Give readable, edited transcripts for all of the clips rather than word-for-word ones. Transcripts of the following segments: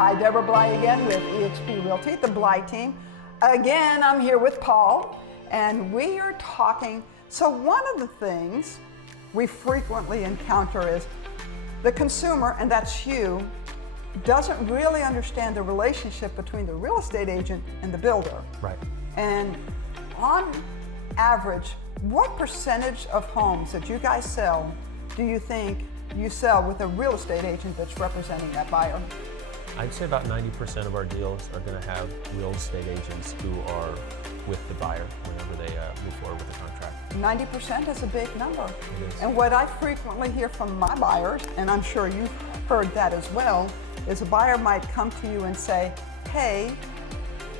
Hi, Deb Bly again with eXp Realty, the Bly team. Again, I'm here with Paul, and we are talking. So one of the things we frequently encounter is the consumer, and that's you, doesn't really understand the relationship between the real estate agent and the builder. Right. And on average, what percentage of homes that you guys sell do you think you sell with a real estate agent that's representing that buyer? I'd say about 90% of our deals are going to have real estate agents who are with the buyer whenever they move forward with the contract. 90% is a big number. It is. And what I frequently hear from my buyers, and I'm sure you've heard that as well, is a buyer might come to you and say, hey,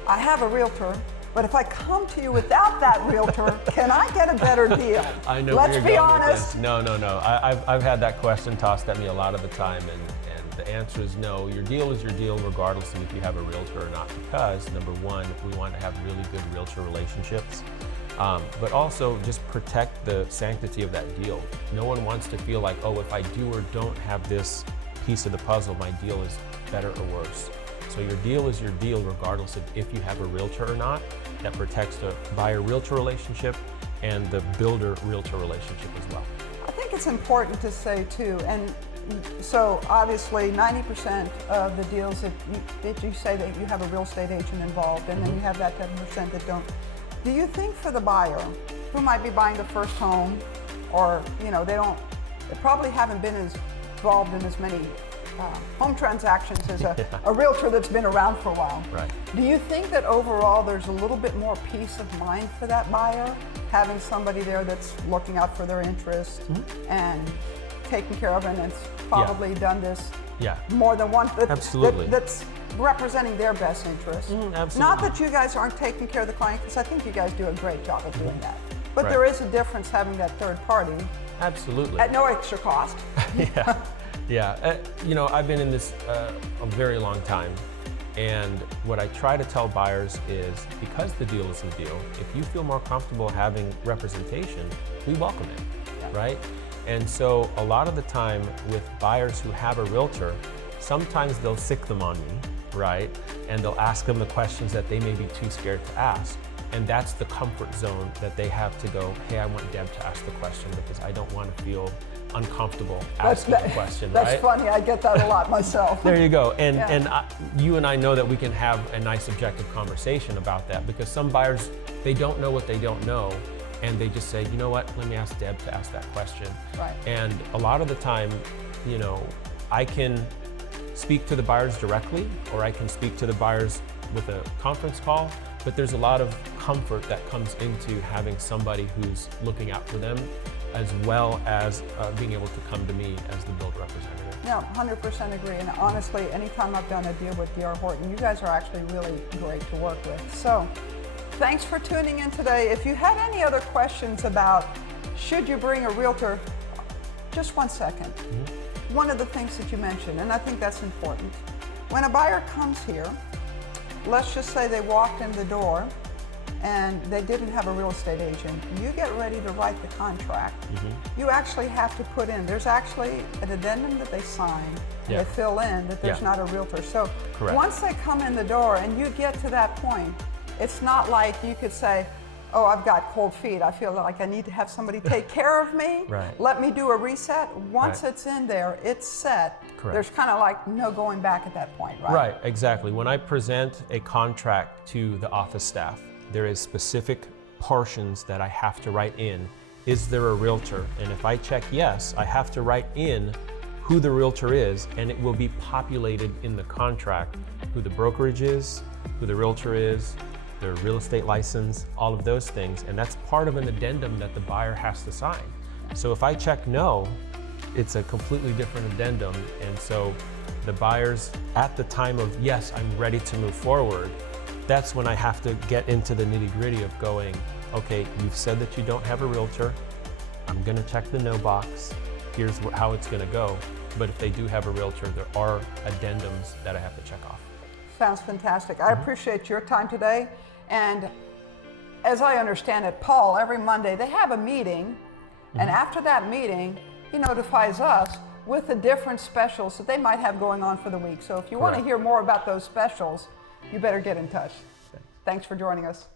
I have a realtor, but if I come to you without that realtor, can I get a better deal? I know. Let's be honest. No. I've had that question tossed at me a lot of the time, and the answer is no. Your deal is your deal regardless of if you have a realtor or not, because number one, we want to have really good realtor relationships, but also just protect the sanctity of that deal. No one wants to feel like, oh, if I do or don't have this piece of the puzzle, my deal is better or worse. So your deal is your deal regardless of if you have a realtor or not. That protects the buyer-realtor relationship and the builder-realtor relationship as well. I think it's important to say too, and so obviously 90% of the deals that you say that you have a real estate agent involved, and then you have that 10% that don't. Do you think for the buyer who might be buying the first home, or they probably haven't been as involved in as many home transactions as a realtor that's been around for a while. Right. Do you think that overall there's a little bit more peace of mind for that buyer, having somebody there that's looking out for their interests and taking care of, and it's probably done this more than once, Absolutely. that's representing their best interest? Absolutely. Not that you guys aren't taking care of the client, because I think you guys do a great job of doing that. But there is a difference having that third party. Absolutely. At no extra cost. Yeah, I've been in this a very long time, and what I try to tell buyers is, because the deal is the deal, if you feel more comfortable having representation, we welcome it, right? And so a lot of the time with buyers who have a realtor, sometimes they'll sick them on me, right? And they'll ask them the questions that they may be too scared to ask. And that's the comfort zone that they have to go, hey, I want Deb to ask the question because I don't want to feel uncomfortable asking the question, That's right? funny, I get that a lot myself. There you go. And you and I know that we can have a nice objective conversation about that, because some buyers, they don't know what they don't know, and they just say, you know what, let me ask Deb to ask that question. Right. And a lot of the time, I can speak to the buyers directly, or I can speak to the buyers with a conference call, but there's a lot of comfort that comes into having somebody who's looking out for them, as well as being able to come to me as the build representative. Yeah, 100% agree. And honestly, anytime I've done a deal with D.R. Horton, you guys are actually really great to work with. So thanks for tuning in today. If you had any other questions about should you bring a realtor, just 1 second. One of the things that you mentioned, and I think that's important, when a buyer comes here, let's just say they walked in the door and they didn't have a real estate agent, you get ready to write the contract. You actually have to put in, there's actually an addendum that they sign, and they fill in that there's not a realtor. So once they come in the door and you get to that point, it's not like you could say, oh, I've got cold feet, I feel like I need to have somebody take care of me. Let me do a reset. Once it's in there, it's set. There's kind of like no going back at that point, right? Right, exactly. When I present a contract to the office staff, there is specific portions that I have to write in. Is there a realtor? And if I check yes, I have to write in who the realtor is, and it will be populated in the contract, who the brokerage is, who the realtor is, their real estate license, all of those things. And that's part of an addendum that the buyer has to sign. So if I check no, it's a completely different addendum. And so the buyers, at the time of, yes, I'm ready to move forward, that's when I have to get into the nitty-gritty of going, okay, you've said that you don't have a realtor. I'm gonna check the no box. Here's how it's gonna go. But if they do have a realtor, there are addendums that I have to check off. Sounds fantastic. I appreciate your time today. And as I understand it, Paul, every Monday they have a meeting, and after that meeting, he notifies us with the different specials that they might have going on for the week. So if you want to Correct. hear more about those specials, you better get in touch. Thanks for joining us.